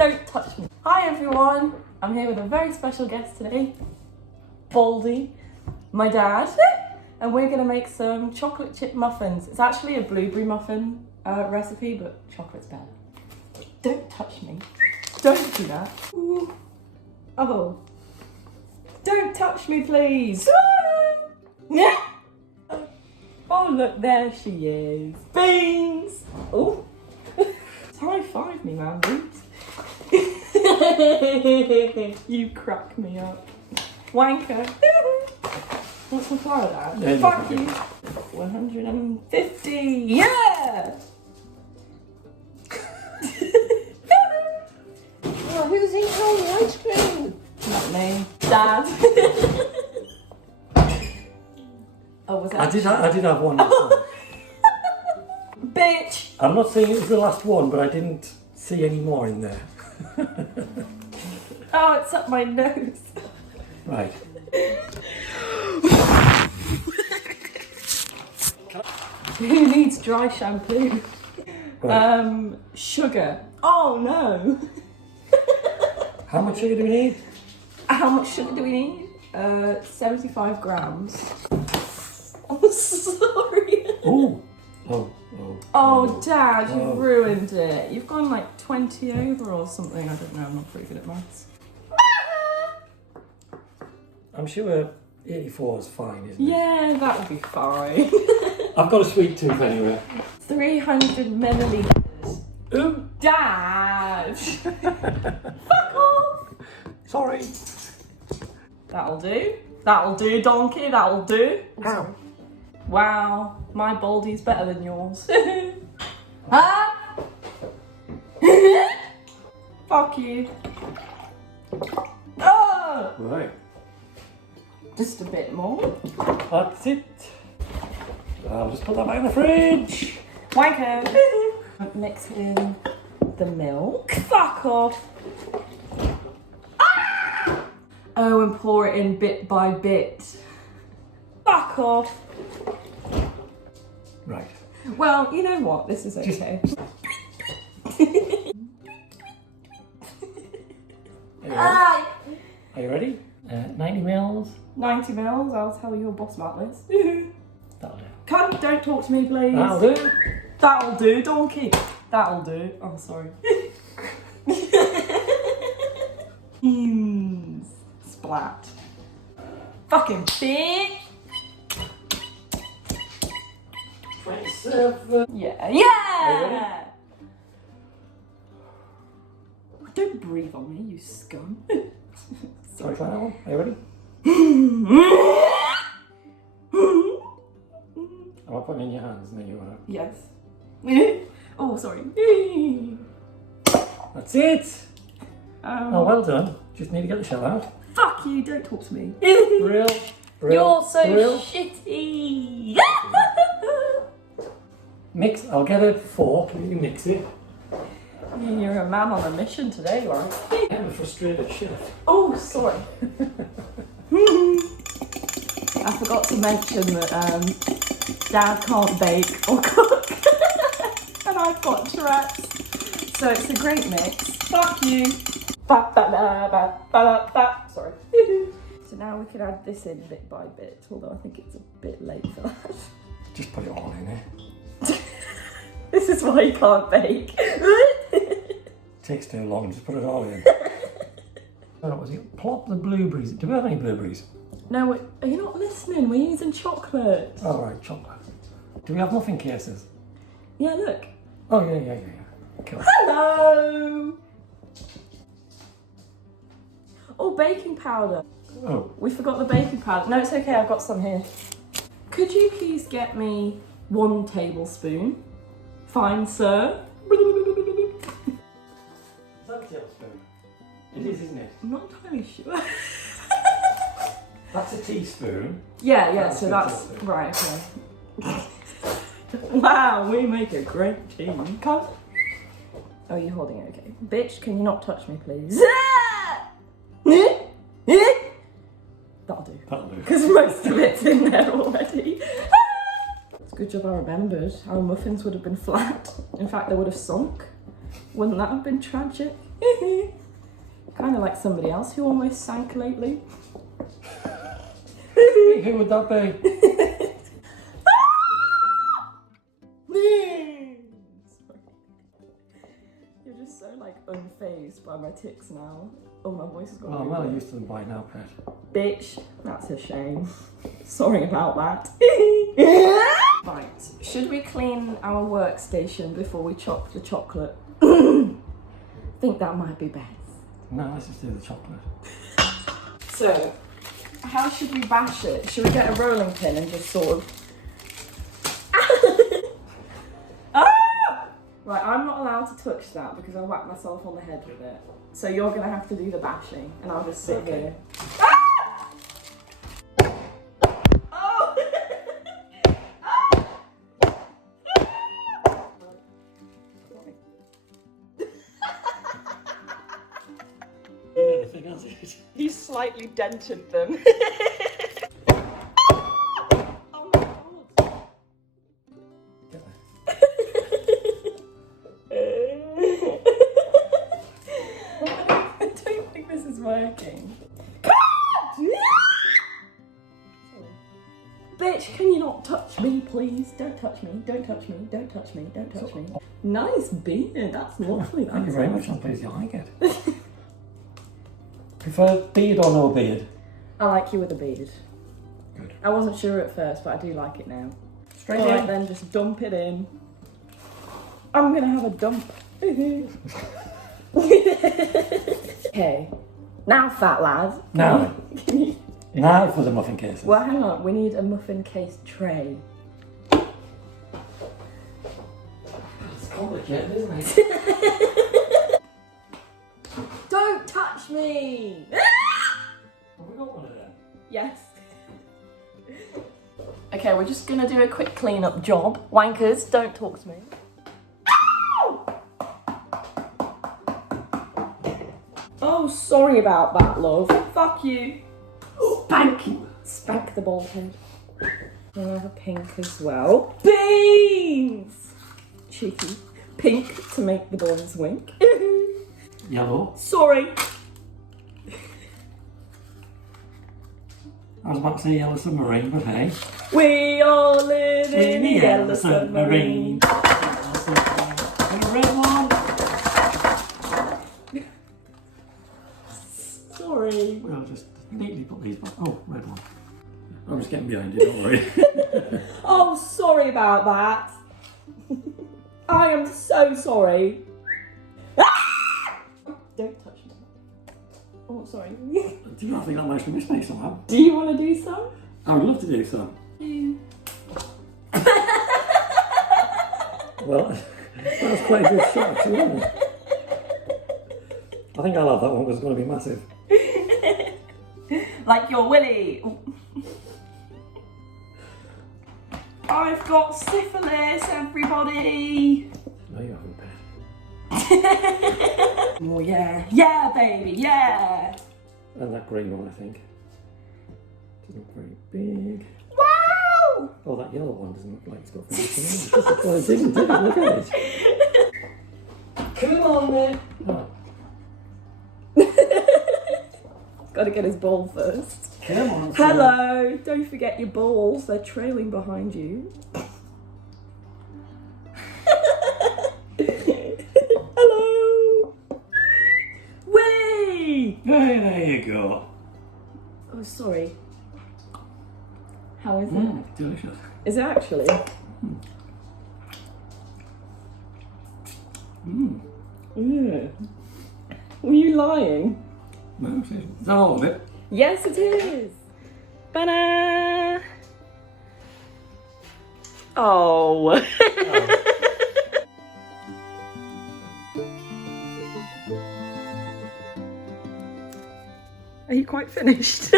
Don't touch me. Hi everyone, I'm here with a very special guest today, Baldy, my dad, and we're gonna make some chocolate chip muffins. It's actually a blueberry muffin recipe, but chocolate's better. Don't touch me. Don't do that. Ooh. Oh. Don't touch me, please. Oh, look, there she is. Beans. Oh. High five me, man, Beans. You crack me up. Wanker. What's the flour, Dad? Yeah, Fuck you. 150. Yeah! Oh, who's eating all the ice cream? Not me. Dad. Oh, was that? I did have one last time. Bitch! I'm not saying it was the last one, but I didn't see any more in there. Oh, it's up my nose. Right. Who needs dry shampoo? Right. Sugar. Oh no. How much sugar do we need? How much sugar do we need? 75 grams. I'm sorry. Ooh. Oh, Dad, you've Oh. ruined it. You've gone like 20 over or something. I don't know, I'm not very good at maths. I'm sure 84 is fine, isn't it? Yeah, that would be fine. I've got a sweet tooth anyway. 300 millilitres. Ooh. Dad! Fuck off! Sorry. That'll do. That'll do, donkey, that'll do. Ow. Wow, my Baldy's better than yours. Huh? Fuck you. Oh! Right. Just a bit more. That's it. I'll just put that back in the fridge. Wanker. Mix in the milk. Fuck off. Ah! Oh, and pour it in bit by bit. Fuck off. Right. Well, you know what? This is okay. Are you ready? 90 mils. 90 mils, I'll tell your boss about this. That'll do. Cunt, don't talk to me, please. That'll do. That'll do, donkey. That'll do. Oh, sorry. Splat. Fucking bitch. 27. Yeah. Are you Yeah! Don't breathe on me, you scum. Sorry, try that one. Are you ready? I'll put it in your hands and then you Yes. Oh, sorry. That's it. Oh, well done. Just need to get the shell out. Fuck you, don't talk to me. Brill. You're so Brill. shitty. Mix. I'll get a fork. You mix it. You're a man on a mission today, right? I'm a frustrated chef. Oh, sorry. I forgot to mention that Dad can't bake or cook. And I've got Tourettes. So it's a great mix. Fuck you. Sorry. So now we can add this in bit by bit, although I think it's a bit late for that. Just put it all in there. This is why you can't bake. Takes too long. Just put it all in. What was it? Plop the blueberries. Do we have any blueberries? No, are you not listening? We're using chocolate. All right, chocolate. Do we have muffin cases? Yeah, look. Oh yeah. Cool. Hello! Oh, baking powder. Oh, We forgot the baking powder. No, it's okay, I've got some here. Could you please get me 1 tablespoon? Fine, sir. is that a tablespoon? It is, isn't it? I'm not entirely sure. That's a teaspoon. Yeah, That's so a that's... tablespoon. Right, okay. Wow, we make a great team. Come. Oh, you're holding it, okay. Bitch, can you not touch me, please? That'll do. That'll do. Because most of it's in there already. It's a good job I remembered. Our muffins would have been flat. In fact, they would have sunk. Wouldn't that have been tragic? Kind of like somebody else who almost sank lately. Who would that be? You're just so like unfazed by my tics now. Oh, my voice has got. Well, I'm well used to them by now, Pet. Bitch, that's a shame. Sorry about that. Right, should we clean our workstation before we chop the chocolate? Think that might be best. No, let's just do the chocolate. So, how should we bash it? Should we get a rolling pin and just sort of... Ah! Right, I'm not allowed to touch that because I'll whack myself on the head with it. So you're going to have to do the bashing and I'll just sit here. Ah! Oh! He slightly dented them. Oh my god. I don't think this is working. Bitch, can you not touch me, please? Don't touch me, don't touch me, don't touch me, don't touch me. Nice beard, that's lovely. Thank you very much, I'm pleased you like it. Prefer beard or no beard? I like you with a beard. Good. I wasn't sure at first, but I do like it now. Straight Alright in. then, just dump it in. I'm gonna have a dump. Okay, now fat lad. Now. Can you... Now for the muffin cases. Well, hang on, we need a muffin case tray. It's complicated, isn't it? Don't touch me! Have we got one of them? Yes. Okay, we're just gonna do a quick clean-up job. Wankers, don't talk to me. Oh, sorry about that, love. Fuck you. Spank! Spank the bald head. And I have a pink as well. Beans! Cheeky. Pink to make the boys wink. Yellow. Sorry. I was about to say yellow submarine, but hey. We all live in the yellow submarine. And a red one. Sorry. We'll just neatly put these back. Oh, red one. I'm just getting behind you, don't worry. Oh, sorry about that. I am so sorry. Don't touch me. Oh, sorry. Do you not think that might be a mistake somehow? Do you want to do some? I would love to do some. Well, that was quite a good shot, actually, wasn't it? I think I'll have that one because it's going to be massive. Like your willy. I've got syphilis, everybody. No, you haven't, Pet. Oh yeah. Yeah, baby, yeah. And that green one, I think. Doesn't look very big. Wow! Oh, that yellow one doesn't look like it's got very much. Well, it didn't, did it? Look at it. Come on, then. Oh. Gotta get his ball first. Come on, Hello! Don't forget your balls, they're trailing behind you. Hello! Willy! Hey, there you go. Oh, sorry. How is it? Delicious. Is it actually? Were you lying? No, is that all of it? Yes, it is. Banana. Oh. Are you quite finished?